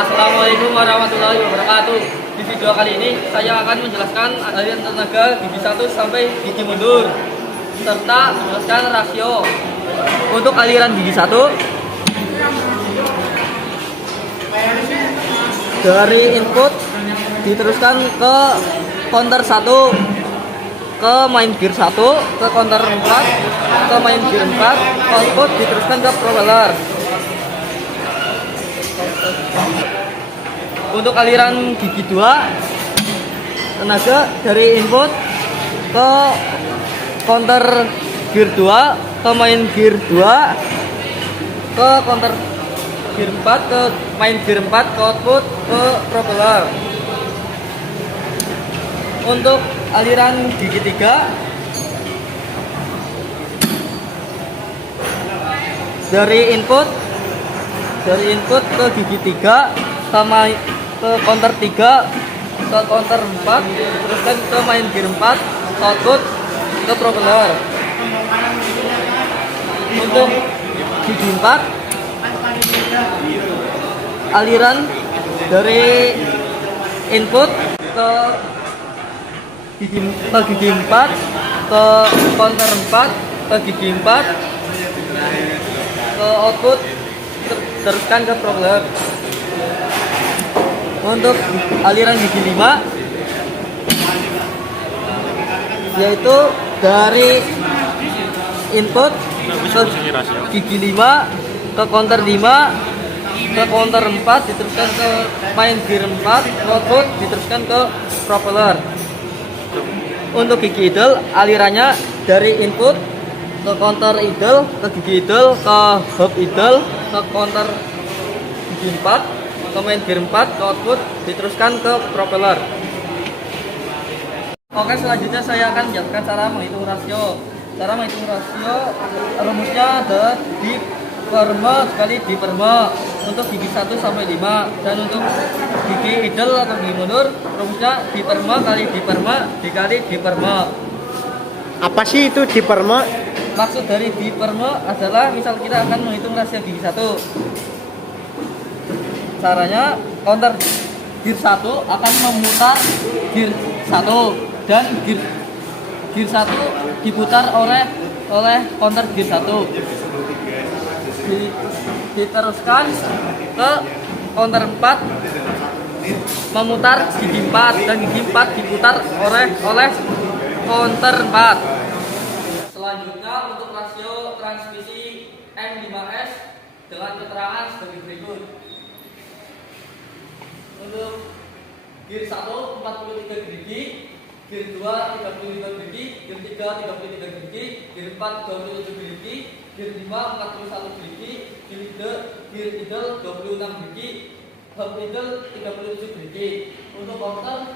Assalamualaikum warahmatullahi wabarakatuh. Di video kali ini saya akan menjelaskan aliran tenaga gigi 1 sampai gigi mundur serta menjelaskan rasio. Untuk aliran gigi 1 dari input diteruskan ke counter 1, ke main gear 1, ke counter 4, ke main gear 4, output diteruskan ke propeller. Untuk aliran gigi 2, tenaga dari input ke counter gear 2, ke main gear 2, ke counter gear 4, ke main gear 4, ke output ke propeller. Untuk aliran gigi 3 dari input ke gigi 3 ke counter 3, ke counter 4, teruskan ke main gear 4, output ke propeller. Untuk gigi 4 aliran dari input ke gigi 4, ke counter 4, ke gigi 4, ke output teruskan ke propeller. Untuk aliran gigi 5 yaitu dari input ke gigi 5, ke counter 5, ke counter 4 diteruskan ke main gear 4, output diteruskan ke propeller. Untuk gigi idle alirannya dari input ke counter idle, ke gigi idle, ke hub idle, ke counter gigi 4, ke main gear 4, ke output diteruskan ke propeller. Oke, selanjutnya saya akan menjelaskan cara menghitung rasio. Cara menghitung rasio rumusnya adalah di perme sekali di perme untuk gigi 1 sampai 5, dan untuk gigi idle atau gigi mundur rumusnya di perme kali di perme dikali di perme. Apa sih itu di perme? Maksud dari di perme adalah misal kita akan menghitung rasio gigi 1. Caranya counter gear 1 akan memutar gear 1 dan gear 1 diputar oleh counter gear 1. Diteruskan ke counter 4 memutar gigi 4 dan gigi 4 diputar oleh counter 4. Selanjutnya untuk rasio transmisi M5S dengan keterangan sebagai berikut. Untuk gear 1 43 gerigi, gear 2 35 gerigi, gear 3 33 gerigi, gear 4 27 gerigi, gear 5 41 gerigi, gear idle 26 gerigi, hub idle 37 gerigi. Untuk counter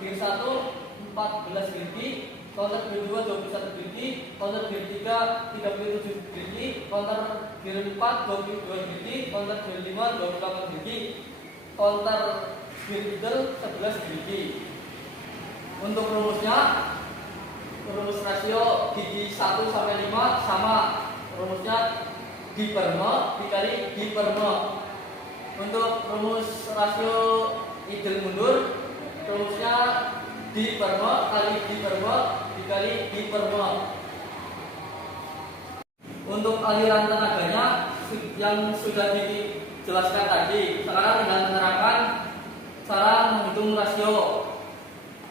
gear 1 14 gerigi, counter gear 2 21 gerigi, counter gear 3 37 gerigi, counter gear 4 22 gerigi, counter gear 5 28 gerigi, counter gear idle 11 gerigi. Untuk rumus rasio gigi 1 sampai 5 sama, rumusnya di perme dikali di perme. Untuk rumus rasio idle mundur rumusnya di perme kali di perme dikali di perme. Untuk aliran tenaganya yang sudah dijelaskan tadi, sekarang tinggal menerapkan cara menghitung rasio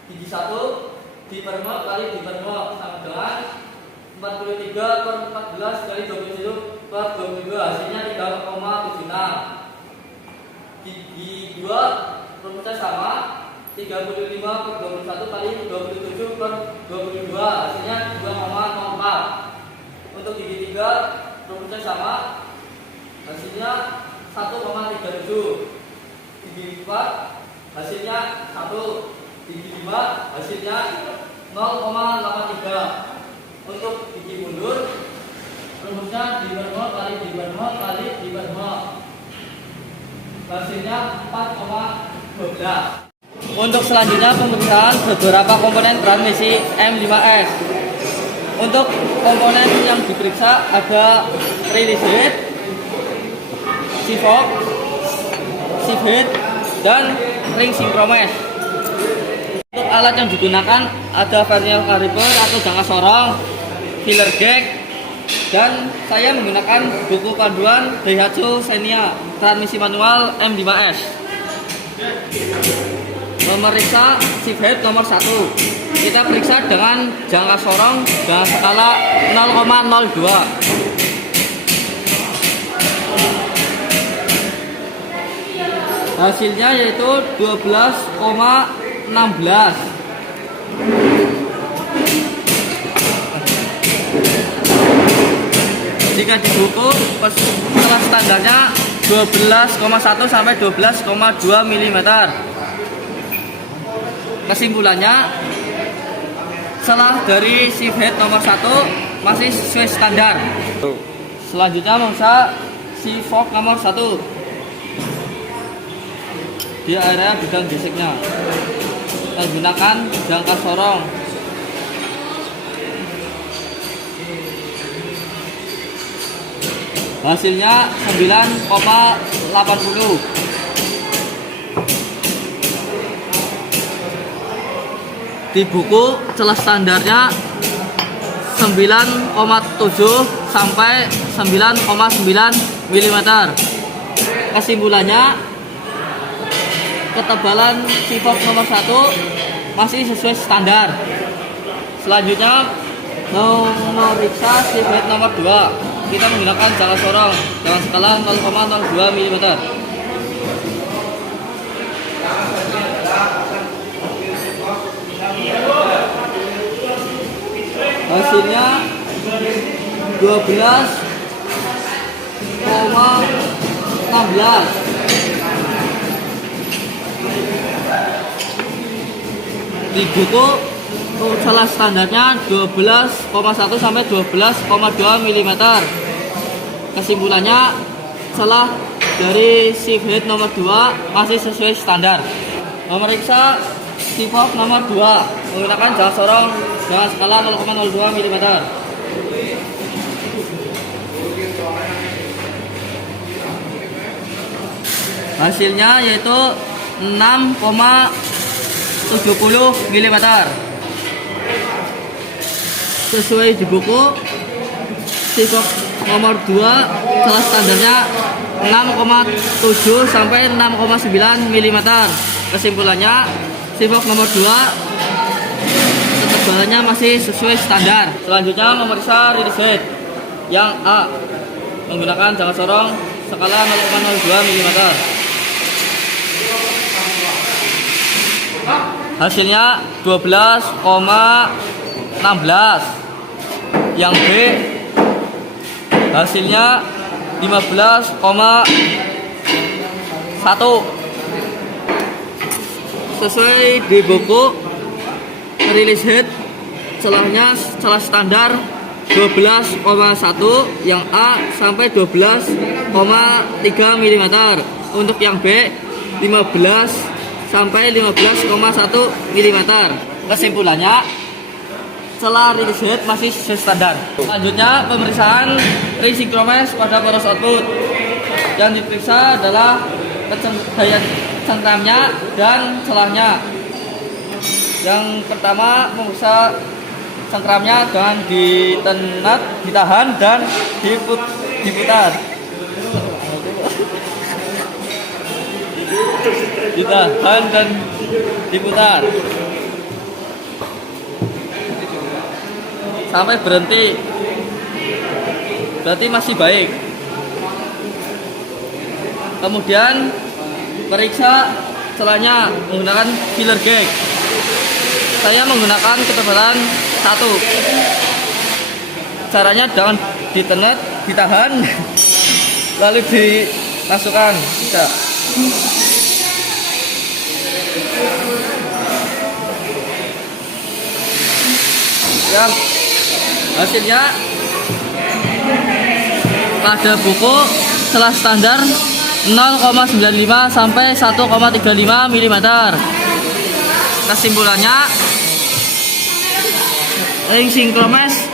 gigi 1 di perme kali di perme sama dengan 43/14 kali 27/22, hasilnya 3,76. Gigi 2 rumusnya sama, 35/21 kali 27/22, hasilnya 2,04. Untuk gigi 3 rumusnya sama, hasilnya 1,37. Gigi 4 hasilnya 1, gigi 5 hasilnya 0,83. Untuk gigi mundur rumusnya di perme kali di perme kali di perme, hasilnya 4,12. Untuk selanjutnya pemeriksaan beberapa komponen transmisi M5S. Untuk komponen yang diperiksa ada release rate, shift shift head, dan ring sinkromes. Untuk alat yang digunakan ada vernier caliper atau jangka sorong, filler gauge, dan saya menggunakan buku panduan Daihatsu Xenia transmisi manual M5S. Memeriksa shift head nomor 1, kita periksa dengan jangka sorong dengan skala 0,02. Hasilnya yaitu 12,16. Jika di buku skala standarnya 12,1 sampai 12,2 mm. Kesimpulannya, setelah dari shift head nomor 1 masih sesuai standar. Selanjutnya memeriksa shift fork nomor 1 di area bidang geseknya menggunakan jangka sorong. Hasilnya 9,80. Di buku celah standarnya 9,7 sampai 9,9 mm. Kesimpulannya, ketebalan shift fork nomor 1 masih sesuai standar. Selanjutnya memeriksa shift head nomor 2. Kita menggunakan jangka sorong dengan skala 0,02 mm. Hasilnya 12,16. Di buku celah standarnya 12,1 sampai 12,2 mm. Kesimpulannya, celah dari shift head nomor 2 masih sesuai standar. Memeriksa shift fork nomor 2 menggunakan jangka sorong dengan skala 0,02 mm. Hasilnya yaitu 6,70 mm. Sesuai di buku shift fork nomor 2 celah standarnya 6,7 sampai 6,9 mm. Kesimpulannya, shift fork nomor 2 ketebalannya masih sesuai standar. Selanjutnya memeriksa release head yang A menggunakan jangka sorong skala 0,02 mm. Hasilnya 12,16. Yang B hasilnya 15,1. Sesuai di buku release head celahnya celah standar 12,1 yang A sampai 12,3 mm. Untuk yang B 15 sampai 15,1 mm. Kesimpulannya, celah release head masih sesuai standar. Selanjutnya pemeriksaan ring sinkromes pada poros output. Yang diperiksa adalah daya cengkramnya dan celahnya. Yang pertama memeriksa cengkramnya dengan ditahan dan diputar. Ditahan dan diputar sampai berhenti, berarti masih baik. Kemudian periksa celahnya menggunakan filler gauge. Saya menggunakan ketebalan 1. Caranya dengan ditenet, ditahan, lalu dimasukkan. Tidak. Ya, hasilnya pada buku celah standar 0,95 sampai 1,35 mm. Kesimpulannya, ring sinkromes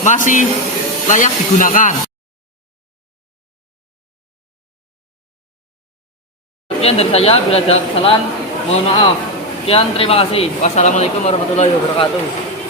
masih layak digunakan. Sekian dari saya, bila ada kesalahan mohon maaf. Sekian, terima kasih. Wassalamualaikum warahmatullahi wabarakatuh.